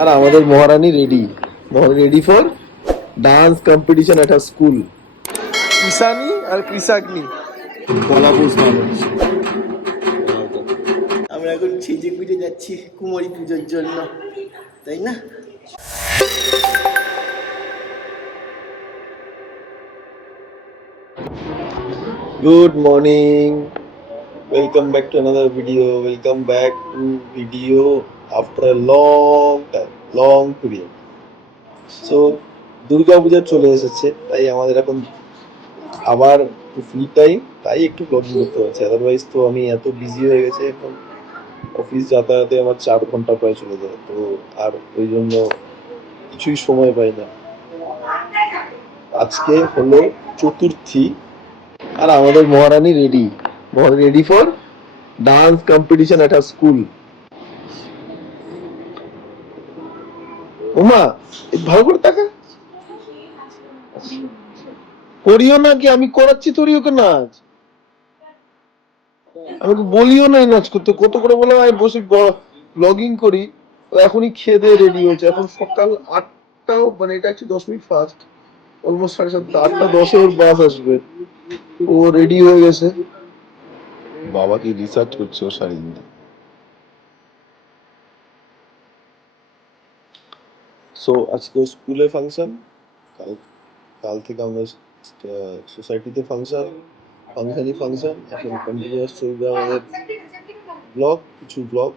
আর আমাদের মহারানী ready for dance competition at school. Ishani আর কৃষাগ্নি কলাপুষ মানুষ। আমরা এখন সেজে গুজে যাচ্ছি কুমারী পুজোর জন্য, তাই না? Good morning, welcome back to another video. Welcome back to video after a long period. So Durga Puja চলে এসেছে, তাই আমাদের এখন আবার ফ্রি টাইম, তাই একটু ব্লগিং করতে পারছি। আদারওয়াইজ তো আমি এত বিজি হয়ে গেছে এখন, অফিস যাতায়াতে আমার 4 ঘন্টা প্রায় চলে যায়, তো আর ওই জন্য কিছুই সময় পাই না। আজকে হলো চতুর্থী, আর আমাদের মহারানী ready for dance competition at school. Uma, ভালো করে টাকা করিও না কি? আমি করাচ্ছি তোরই ওকে নাচ। আমাকে বলিও না এই নাচ করতে, কত করে বললাম আমি বসে ব্লগিং করি। ও এখনই খেয়ে দিয়ে রেডি হয়েছে। এখন সকাল 8টাও, মানে এটা হচ্ছে 10 মিনিট ফার্স্ট, অলমোস্ট 7:30, 8:10 ওর বাস আসবে। ও রেডি হয়ে গেছে। বাবা কি রিসার্চ করছে ও সারাদিন। সো আজকে স্কুলে ফাংশন, কাল কাল থেকে আমরা সোসাইটিতে ফাংশন। এখন কন্টিনিউয়াস চলবে আমাদের কিছু ব্লগ।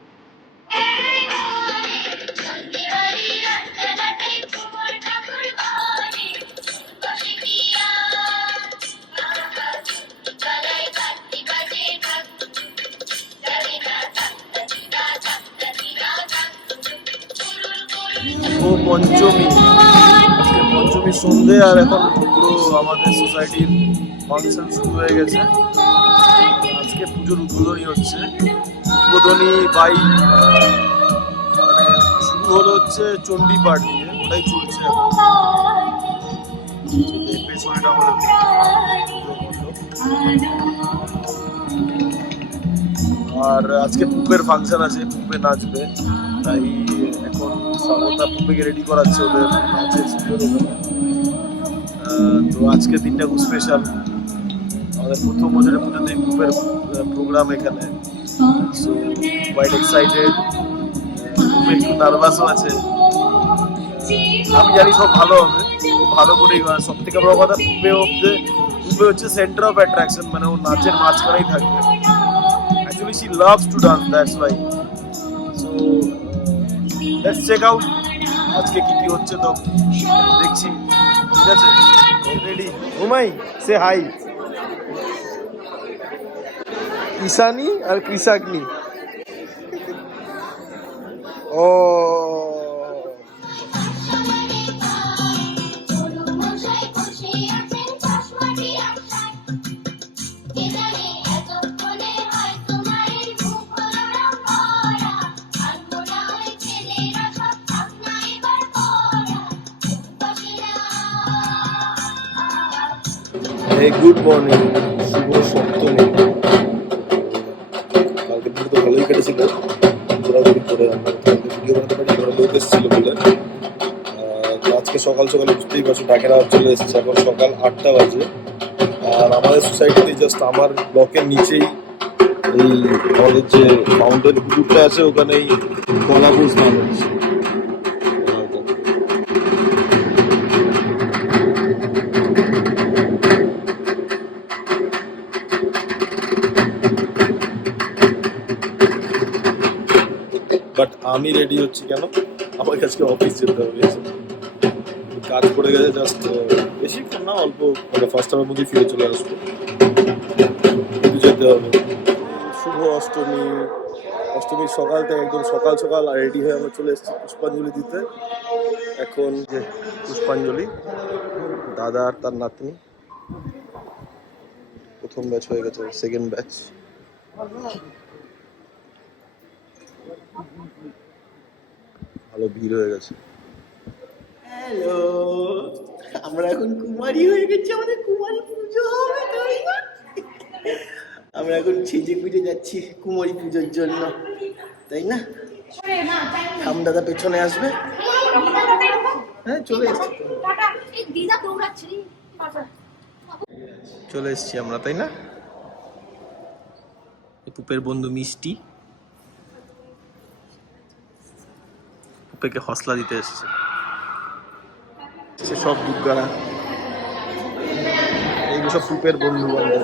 ও পঞ্চমী, আজকে পঞ্চমী সন্ধে, আর এখন পুরো আমাদের সোসাইটির ফাংশন শুরু হয়ে গেছে। আজকে পুজোর উদ্বোধনী হচ্ছে। উদ্বোধনী বাই মানে শুরু হলো হচ্ছে চণ্ডী পাঠ দিয়ে, ওটাই চলছে এখন। পেছনেটা হলো আর আজকে পুপের ফাংশন আছে, পুপে নাচবে, তাই এখন সমতা পুপেকে রেডি করাচ্ছে ওদের নাচের স্টুডিওর ওখানে। তো আজকের দিনটা খুব স্পেশাল, আমাদের প্রথম বছরের পুজোতেই পুপের প্রোগ্রাম এখানে। সো কোয়াইট এক্সাইটেড, একটু নার্ভাসও আছে। আমি জানি সব ভালো হবে, ভালো করেই হবে। সব থেকে বড় কথা, পুপে হচ্ছে সেন্টার অফ অ্যাট্রাকশন, মানে ও নাচের মাঝখানেই থাকবে। Actually, she loves to dance, that's why. So, let's check out আজকে কি হচ্ছে, তো দেখছি। ঠিক আছে, রেডি। ঘুমাই, সে হাই। ঈশানী আর কৃষাগ্নি। ও গুড মর্নিং, শুভ সপ্তমী। কালকে দিন তো ভালোই কেটেছিল, ঘোরাঘুরি করে আমরা ভিডিও বানাতে পারি, ঘরে লোক এসেছিল বলে। তো আজকে সকাল বুঝতেই পারছো ডাকেরা চলে এসেছে, এখন সকাল 8টা বাজে। আর আমাদের সোসাইটিতে জাস্ট আমার ব্লকের নিচেই এই আমাদের যে মাউন্টেন পুকুরটা আছে, ওখানেই কলাপুষ মানুষ। বাট আমি রেডি হচ্ছি কেন? আমার কাছে অফিস যেতে হবে, কাজ পড়ে গেছে। জাস্ট বেশিক্ষণ না, অল্প, মানে ফার্স্ট হাফের মধ্যেই ফিরে চলে আসবো, যেতে হবে। শুভ অষ্টমীর সকাল থেকে একদম সকাল রেডি হয়ে আমরা চলে এসেছি পুষ্পাঞ্জলি দিতে। এখন যে পুষ্পাঞ্জলি, দাদা আর তার নাতনি প্রথম ব্যাচ হয়ে গেছে, সেকেন্ড ব্যাচ। ভালো ভিড় হয়ে গেছে। হ্যালো, আমরা এখন কুমারী হয়ে গেছি, আমাদের কুমারী পুজো হবে, তাই না? আমরা এখন সেজে গুজে যাচ্ছি কুমারী পুজোর জন্য, তাই না? ঠাম দাদা পেছনে আসবে। হ্যাঁ চলে এসছি, চলে এসছি আমরা, তাই না? পুপের বন্ধু মিষ্টি পুপেকে হসলা দিতে এসছে। সব দুর্গারা, এইগুলো সব পুপের বন্ধু বান্ধব।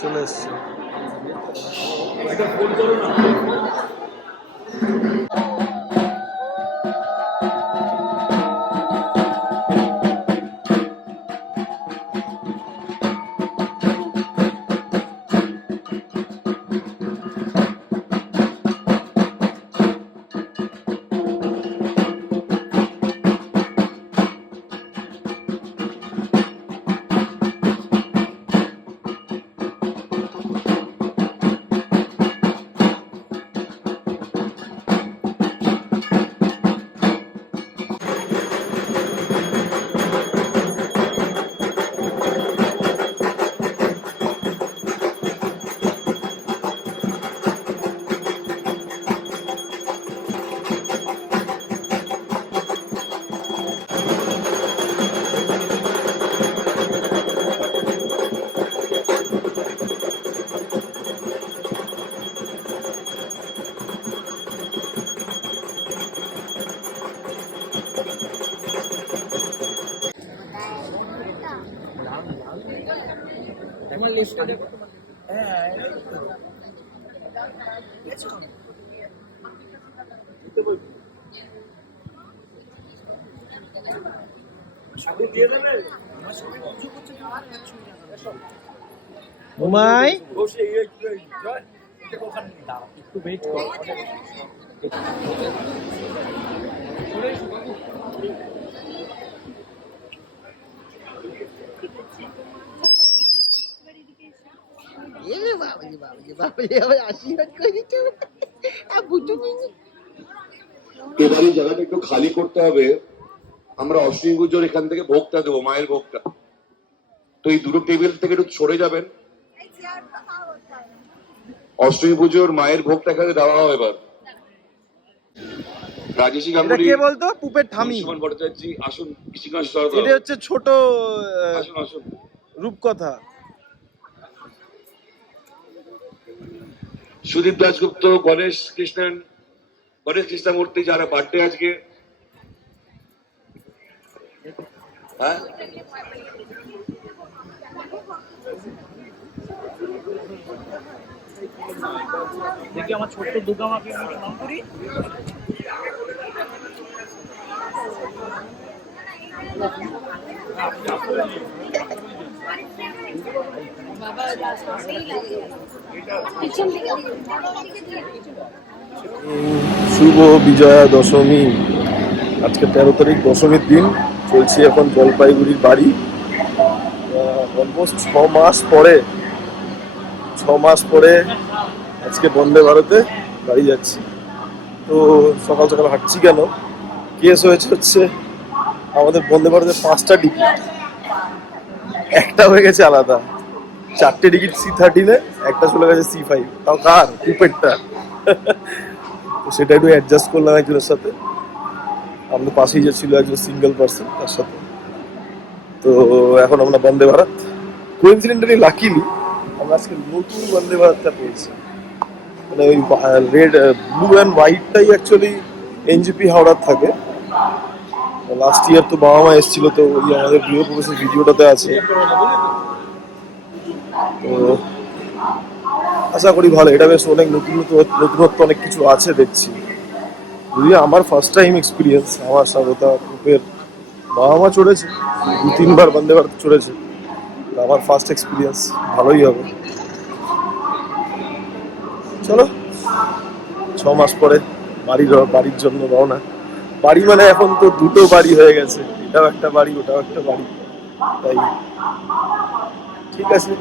চলে এসছে। তোমার লিস্টে দেখো তোমার। হ্যাঁ ঘুমাই একটু ওয়েট করো। এবারে জায়গাটা একটু খালি করতে হবে। আমরা অষ্টমী পুজোর এখান থেকে ভোগটা দেবো, মায়ের ভোগটা। তো এই দুটো টেবিল থেকে একটু সরে যাবেন। অষ্টমী পুজোর মায়ের ভোগটা এখানে দেওয়া হবে এবার। রাজেশী গাঙ্গুলি, কে বলতো? পুপের ঠামি। সুমন ভট্টাচার্য আসুন, এটা হচ্ছে ছোট আসুন আসুন রূপকথা। সুদীপ দাশগুপ্ত, গণেশ কৃষ্ণমূর্তি, যারা বার্থডে আজকে। হ্যাঁ দেখি আমার ছোট্ট দুর্গা মাকে আমি প্রণাম করি। শুভ বিজয়া দশমী, আজকে 13 তারিখ, দশমীর দিন। চলছি এখন জলপাইগুড়ির বাড়ি। অলমোস্ট 6 মাস পরে আজকে বন্দে ভারতে বাড়ি যাচ্ছি। তো সকাল সকাল হাঁটছি কেন? কেস হচ্ছে আমাদের বন্দে ভারতের 5টা টিকিট, একটা হয়ে গেছে আলাদা। 4টে টিকিট C13, একটা চলে গেছে C5। তাও কার? কুপেরটা। তো সেটা একটু অ্যাডজাস্ট করলাম একজনের সাথে। আমাদের পাশেই যে ছিল একজন সিঙ্গেল পার্সন, তার সাথে। তো এখন আমরা বন্দে ভারত, কোইন্সিডেন্টালি লাকিলি আমরা আজকে নতুন বন্দে ভারতটা পেয়েছি। মানে ওই রেড, ব্লু অ্যান্ড হোয়াইটটাই অ্যাকচুয়ালি এনজিপি হাওড়ার থাকে। লাস্ট ইয়ার তো বাবা মা এসেছিল, তো ওই আমাদের গৃহ প্রবেশের ভিডিওটাতে আছে। তো আশা করি ভালো, এটা বেশ অনেক নতুনত্ব অনেক কিছু আছে দেখছি। যদি আমার ফার্স্ট টাইম এক্সপিরিয়েন্স, আমার স্বাগতা গ্রুপের বাবা মা চড়েছে, 2-3 বার বন্দে ভারত চড়েছে। আমার ফার্স্ট এক্সপিরিয়েন্স, ভালোই হবে। চলো, 6 মাস পরে বাড়ির জন্য রওনা। বাড়ি মানে এখন তো দুটো বাড়ি হয়ে গেছে, এটাও একটা বাড়ি, ওটাও একটা বাড়ি। তাই ঠিক আছে।